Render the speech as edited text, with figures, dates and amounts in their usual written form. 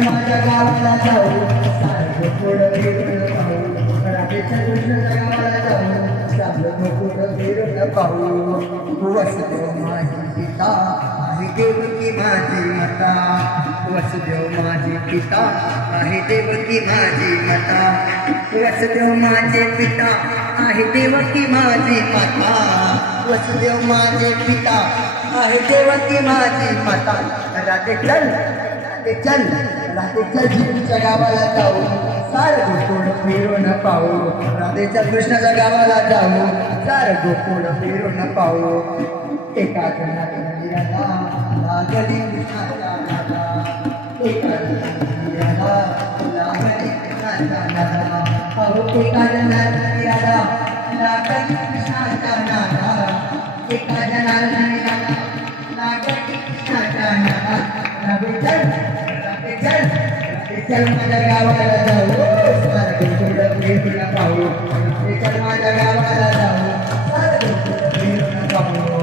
माझ्या गावाला जाऊ सारखं थोडं फिरून पाहू रात्रीच्या कृष्णाच्या गावाला जाऊ सारखं थोडं फिरून पाहू वसुदेव माझी पिता आहे देवकी माझी माता वसुदेव माझे पिता आहे देवकी माझी माता वसुदेव माझे पिता आहे देवकी माझी माता वसुदेव माझे पिता आहे देवकी माझी माता राधे चल राधेच्या जीवच्या गावाला जाऊ सार गोकुळ फिरून पाहू राधेच्या कृष्णाच्या गावाला जाऊ सार गोकुळ फिरून पाहू एका जनाला लागली कृष्णाच्या नादा एका जनाला लागली कृष्णाच्या नादा पाहू एका जनाला लागली कृष्णाच्या नादा एका जनाला लागली कृष्णाच्या नादा चल माझ्या गावाला जाऊ सारखं थोडं फिरून पाहू चल माझ्या गावाला जाऊ सारखं थोडं फिरून पाहू